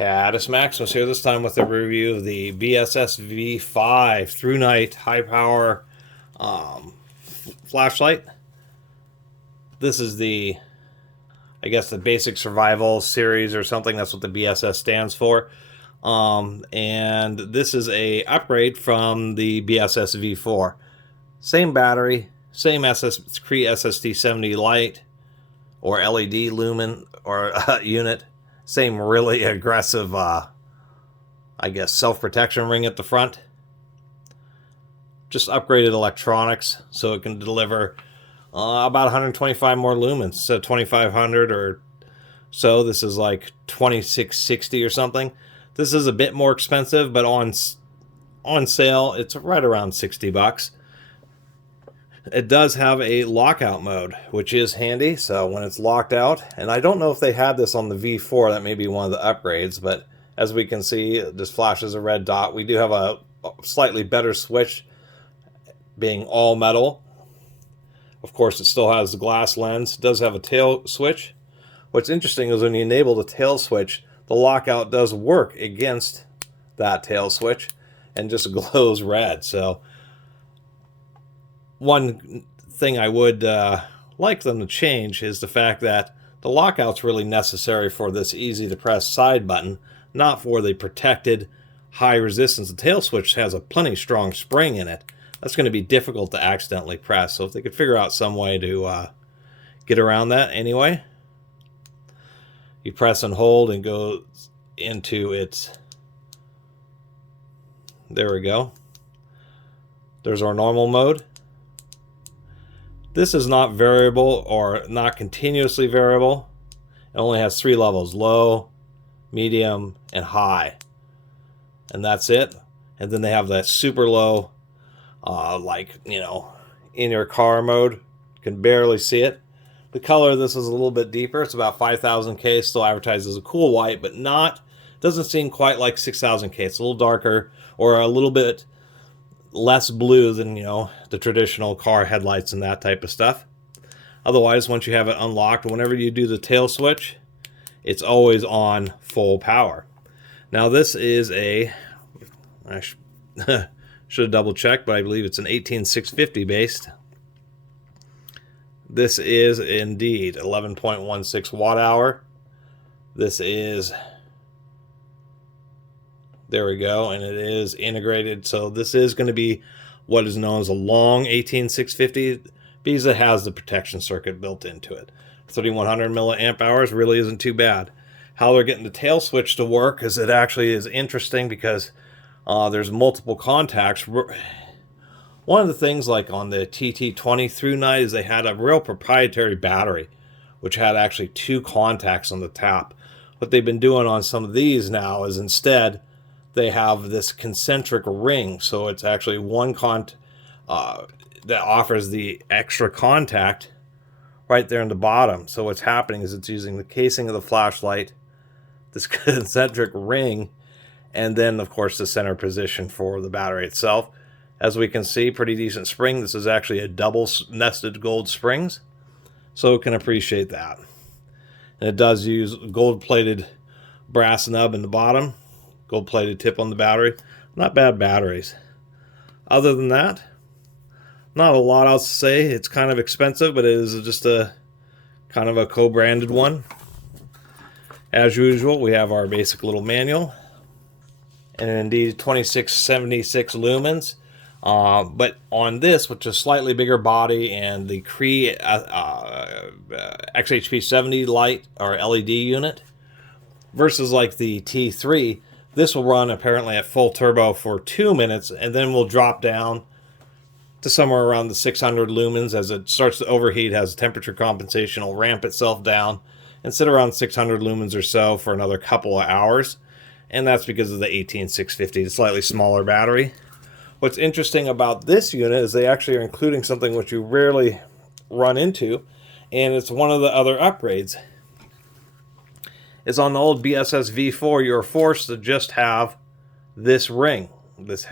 Caddis Maximus here, this time with a review of the VSS V5 Through Night High Power flashlight. This is the, I guess, the Basic Survival series or something. That's what the BSS stands for. And this is a upgrade from the BSS V4. Same battery, same Cree SST70 light or LED lumen or unit. Same really aggressive, I guess, self-protection ring at the front. Just upgraded electronics so it can deliver about 125 more lumens. So 2500 or so. This is like 2660 or something. This is a bit more expensive, but on sale, it's right around 60 bucks. It does have a lockout mode, which is handy. So when it's locked out, and I don't know if they had this on the V4, that may be one of the upgrades, but as we can see, it just flashes a red dot. We do have a slightly better switch, being all metal. Of course, it still has the glass lens. It does have a tail switch. What's interesting is when you enable the tail switch, the lockout does work against that tail switch and just glows red. So one thing I would like them to change is the fact that the lockout's really necessary for this easy to press side button, not for the protected high resistance. The tail switch has a plenty strong spring in it. That's going to be difficult to accidentally press. So if they could figure out some way to get around that anyway. You press and hold and go into its... There we go. There's our normal mode. This is not variable or not continuously variable. It only has 3 levels: low, medium, and high. And that's it. And then they have that super low, like, you know, in your car mode. You can barely see it. The color of this is a little bit deeper. It's about 5000K, still advertised as a cool white, but doesn't seem quite like 6000K. It's a little darker or a little bit less blue than, you know, the traditional car headlights and that type of stuff. Otherwise, once you have it unlocked, whenever you do the tail switch, it's always on full power. Now this is I should have double checked, but I believe it's an 18650 based. This is indeed 11.16 watt hour. This is, there we go, and it is integrated. So this is going to be what is known as a long 18650 because it has the protection circuit built into it. 3100 milliamp hours really isn't too bad. How they're getting the tail switch to work is it actually is interesting because there's multiple contacts. One of the things, like on the TT20 Through Night, is they had a real proprietary battery which had actually 2 contacts on the top. What they've been doing on some of these now is instead they have this concentric ring, so it's actually one that offers the extra contact right there in the bottom. So what's happening is it's using the casing of the flashlight, this concentric ring, and then of course the center position for the battery itself. As we can see, pretty decent spring. This is actually a double nested gold springs, so it can appreciate that. And it does use gold-plated brass nub in the bottom, gold-plated tip on the battery. Not bad batteries. Other than that, not a lot else to say. It's kind of expensive, but it is just a kind of a co-branded one. As usual, we have our basic little manual, and indeed 2676 lumens. But on this, which is slightly bigger body and the Cree XHP70 light or LED unit versus like the T3, this will run apparently at full turbo for 2 minutes and then will drop down to somewhere around the 600 lumens. As it starts to overheat, has temperature compensation, will ramp itself down and sit around 600 lumens or so for another couple of hours. And that's because of the 18650, the slightly smaller battery. What's interesting about this unit is they actually are including something which you rarely run into, and it's one of the other upgrades. Is on the old BSS V4, you're forced to just have this ring, this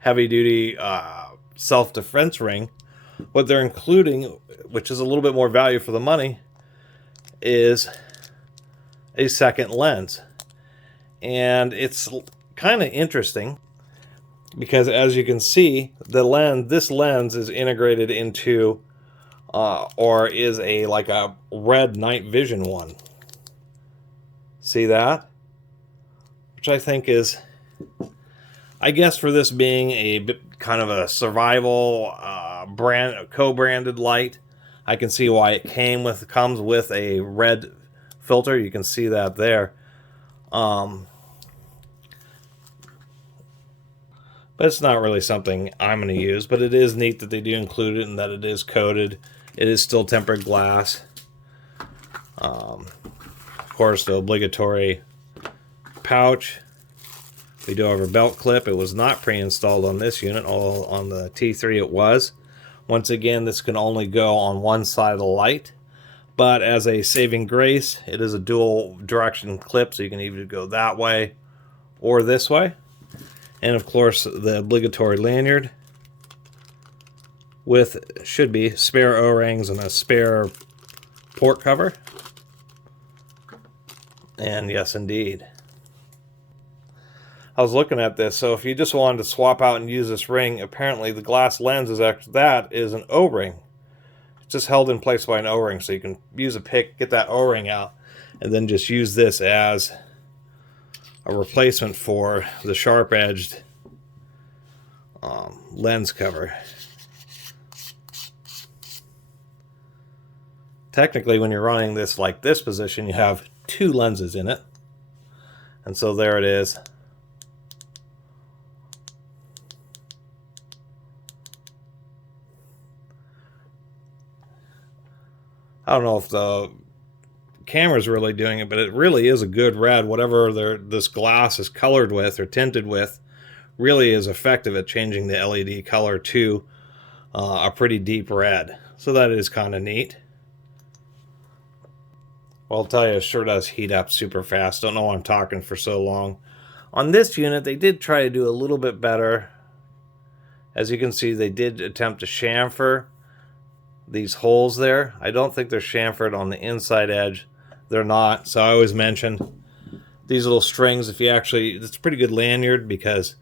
heavy-duty self-defense ring. What they're including, which is a little bit more value for the money, is a second lens. And it's kind of interesting because, as you can see, this lens is integrated into or is like a red night vision one. See that? Which I think is, I guess, for this being a kind of a survival co-branded light, I can see why it comes with a red filter. You can see that there. But it's not really something I'm going to use. But it is neat that they do include it and that it is coated. It is still tempered glass. Of course, the obligatory pouch. We do have a belt clip. It was not pre-installed on this unit. All on the T3 it was. Once again, this can only go on one side of the light. But as a saving grace, it is a dual direction clip, so you can either go that way or this way. And of course, the obligatory lanyard with, should be, spare O-rings and a spare port cover. And yes, indeed. I was looking at this, so if you just wanted to swap out and use this ring, apparently the glass lens is actually, that is an O-ring. It's just held in place by an O-ring, so you can use a pick, get that O-ring out, and then just use this as a replacement for the sharp-edged lens cover. Technically, when you're running this like this position, you have two lenses in it. And so there it is. I don't know if the camera's really doing it, but it really is a good red. Whatever this glass is colored with or tinted with really is effective at changing the LED color to a pretty deep red. So that is kind of neat. Well, I'll tell you, it sure does heat up super fast. Don't know why I'm talking for so long. On this unit, they did try to do a little bit better. As you can see, they did attempt to chamfer these holes there. I don't think they're chamfered on the inside edge. They're not. So I always mention these little strings, if you actually, it's a pretty good lanyard because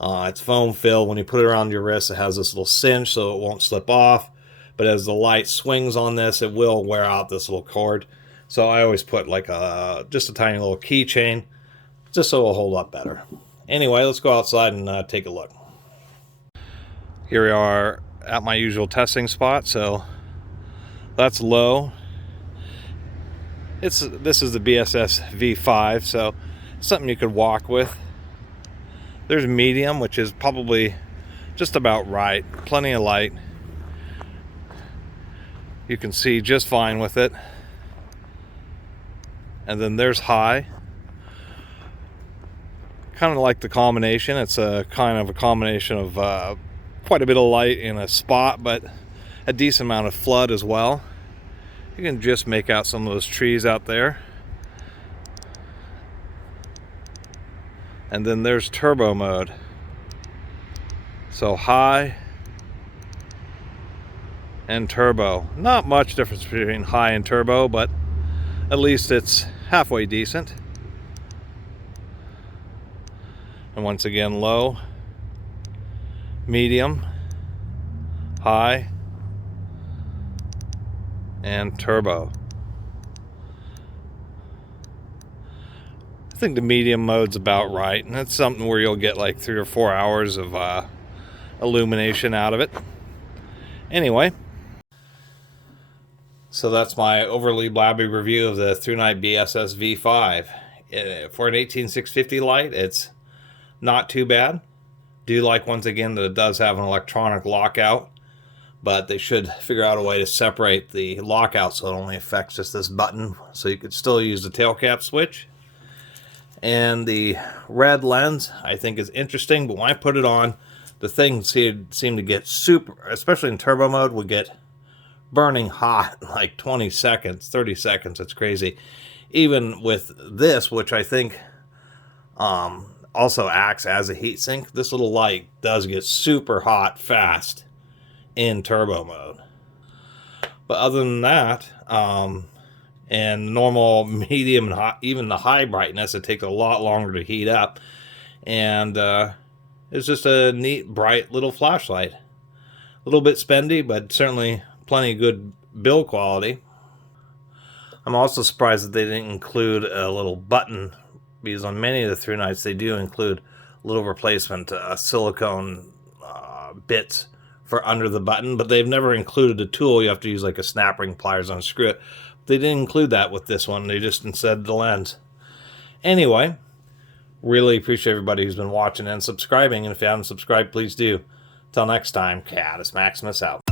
it's foam filled. When you put it around your wrist, it has this little cinch so it won't slip off. But as the light swings on this, it will wear out this little cord. So I always put like just a tiny little keychain just so it'll hold up better. Anyway, let's go outside and take a look. Here we are at my usual testing spot, so that's low. This is the BSS V5, so something you could walk with. There's medium, which is probably just about right. Plenty of light. You can see just fine with it. And then there's high. Kind of like the combination. It's a kind of a combination of quite a bit of light in a spot, but a decent amount of flood as well. You can just make out some of those trees out there. And then there's turbo mode. So high and turbo. Not much difference between high and turbo, but at least it's halfway decent. And once again, low, medium, high, and turbo. I think the medium mode's about right, and that's something where you'll get like 3 or 4 hours of illumination out of it. Anyway, so that's my overly blabby review of the ThruNite BSS V5. For an 18650 light, it's not too bad. Do like, once again, that it does have an electronic lockout, but they should figure out a way to separate the lockout so it only affects just this button, so you could still use the tail cap switch. And the red lens, I think, is interesting, but when I put it on, the thing seemed to get super, especially in turbo mode, would get burning hot in like 20 seconds, 30 seconds. It's crazy. Even with this, which I think also acts as a heat sink, this little light does get super hot fast in turbo mode. But other than that, And normal, medium, and high, even the high brightness, it takes a lot longer to heat up. And it's just a neat, bright little flashlight. A little bit spendy, but certainly plenty good build quality. I'm also surprised that they didn't include a little button, because on many of the Through Nights they do include little replacement silicone bits for under the button, but they've never included a tool. You have to use like a snap ring, pliers, unscrew it. They didn't include that with this one. They just instead the lens. Anyway, really appreciate everybody who's been watching and subscribing, and if you haven't subscribed, please do. Till next time, Catus Maximus out.